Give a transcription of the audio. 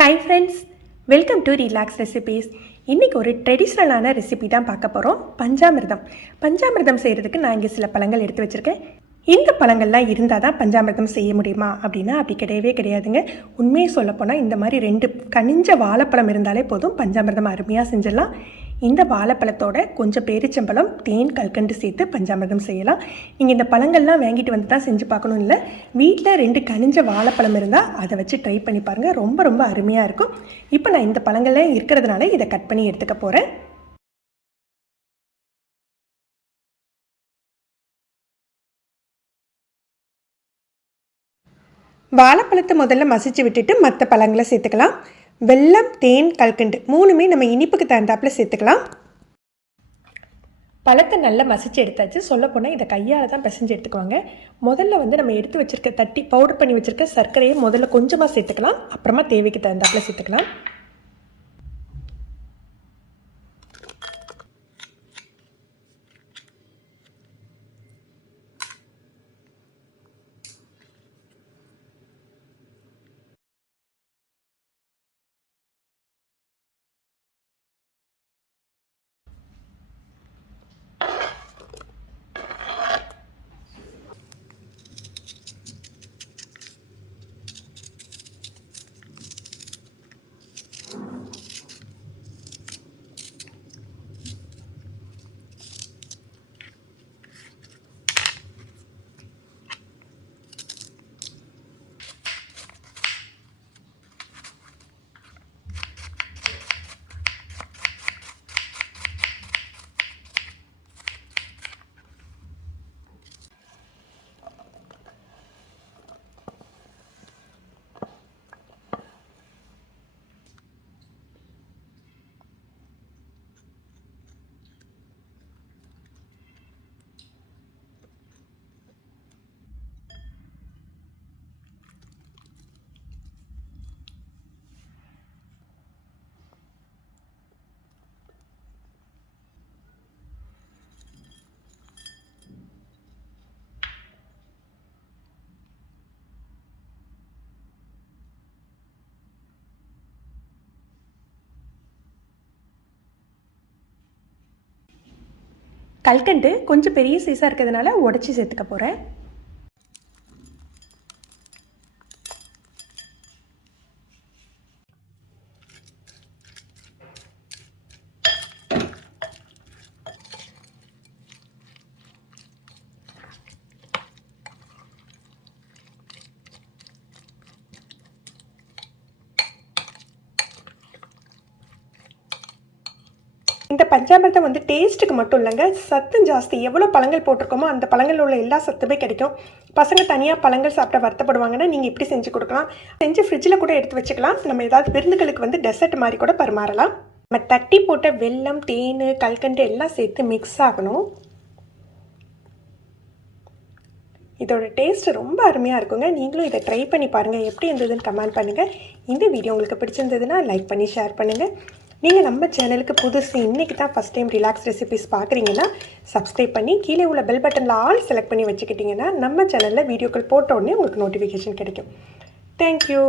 Hi friends, welcome to Relax Recipes. இன்றைக்கி ஒரு ட்ரெடிஷ்னலான recipe தான் பார்க்க போகிறோம். பஞ்சாமிர்தம் செய்கிறதுக்கு நான் இங்கே சில பழங்கள் எடுத்து வச்சுருக்கேன். இந்த பழங்கள்லாம் இருந்தால் தான் பஞ்சாமிர்தம் செய்ய முடியுமா அப்படின்னா அப்படி கிடையவே கிடையாதுங்க. உண்மையை சொல்லப்போனால் இந்த மாதிரி 2 கனிஞ்ச வாழைப்பழம் இருந்தாலே போதும், பஞ்சாமிர்தம் அருமையாக செஞ்சிடலாம். இந்த வாழைப்பழத்தோட கொஞ்சம் பேரிச்சம்பழம், தேன், கல்கண்டு சேர்த்து பஞ்சாமிர்தம் செய்யலாம். நீங்கள் இந்த பழங்கள்லாம் வாங்கிட்டு வந்து தான் செஞ்சு பார்க்கணும் இல்லை, வீட்டில் 2 கனிஞ்ச வாழைப்பழம் இருந்தால் அதை வச்சு ட்ரை பண்ணி பாருங்கள். ரொம்ப ரொம்ப அருமையாக இருக்கும். இப்போ நான் இந்த பழங்கள்லாம் இருக்கிறதுனால இதை கட் பண்ணி எடுத்துக்க போகிறேன். வாழைப்பழத்தை முதல்ல மசிச்சு விட்டுட்டு மற்ற பழங்களை சேர்த்துக்கலாம். வெல்லம், தேன், கல்கண்டு 3மே நம்ம இனிப்புக்கு தகுந்தாப்பில் சேர்த்துக்கலாம். பழத்தை நல்லா மசிச்சு எடுத்தாச்சு. சொல்லப்போனால் இதை கையால் தான் பிசைஞ்சு எடுத்துக்குவாங்க. முதல்ல நம்ம எடுத்து வச்சுருக்க தட்டி பவுடர் பண்ணி வச்சுருக்க சர்க்கரையை முதல்ல கொஞ்சமாக சேர்த்துக்கலாம். அப்புறமா தேவைக்கு தகுந்தாப்பில் சேர்த்துக்கலாம். கல்கண்டு கொஞ்சம் பெரிய சைஸாக இருக்கிறதுனால உடச்சி சேர்த்துக்க போகிறேன். இந்த பஞ்சாமிர்தம் டேஸ்ட்டுக்கு மட்டும் இல்லைங்க, சத்தும் ஜாஸ்தி. எவ்வளோ பழங்கள் போட்டிருக்கோமோ அந்த பழங்களில் உள்ள எல்லா சத்துமே கிடைக்கும். பசங்க தனியாக பழங்கள் சாப்பிட்ட வருத்தப்படுவாங்கன்னா நீங்கள் இப்படி செஞ்சு கொடுக்கலாம். செஞ்சு ஃப்ரிட்ஜில் கூட எடுத்து வச்சுக்கலாம். நம்ம ஏதாவது விருந்துகளுக்கு டெசர்ட் மாதிரி கூட பரிமாறலாம். நம்ம தட்டி போட்ட வெல்லம், தேன், கல்கண்டு எல்லாம் சேர்த்து மிக்ஸ் ஆகணும். இதோட டேஸ்ட்டு ரொம்ப அருமையாக இருக்குங்க. நீங்களும் இதை ட்ரை பண்ணி பாருங்கள். எப்படி இருந்ததுன்னு கமெண்ட் பண்ணுங்கள். இந்த வீடியோ உங்களுக்கு பிடிச்சிருந்ததுன்னா லைக் பண்ணி ஷேர் பண்ணுங்கள். நீங்கள் நம்ம சேனலுக்கு புதுசு இன்றைக்கி தான் ஃபஸ்ட் டைம் ரிலாக்ஸ் ரெசிபிஸ் பார்க்குறீங்கன்னா சப்ஸ்கிரைப் பண்ணி கீழே உள்ள பெல் பட்டனில் ஆல் செலக்ட் பண்ணி வச்சுக்கிட்டிங்கன்னா நம்ம சேனலில் வீடியோக்கள் போட்ட உடனே உங்களுக்கு நோட்டிஃபிகேஷன் கிடைக்கும். தேங்க்யூ.